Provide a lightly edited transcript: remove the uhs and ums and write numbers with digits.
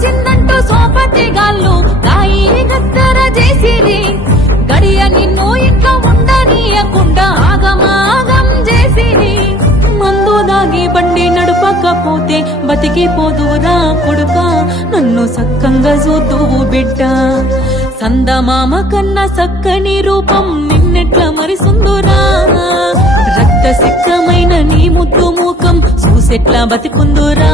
వచ్చిందంటూ సోపతి గాళ్ళు కాయి గద్దర చేసిరి గడియ నిన్ను ఇంట్లో ఉండనీయకుండా ఆగమాగం చేసిరి మందు దాగి బండి నడపకపోతే బతికిపోదురా కొడుకా నన్ను సక్కంగా చూతువు బిడ్డ సందమామ కన్నా సక్కని రూపం నిన్నెట్ల మరిసుందురా రక్త సిక్కమైన నీ ముద్దు మూకం చూసెట్లా బతికుందురా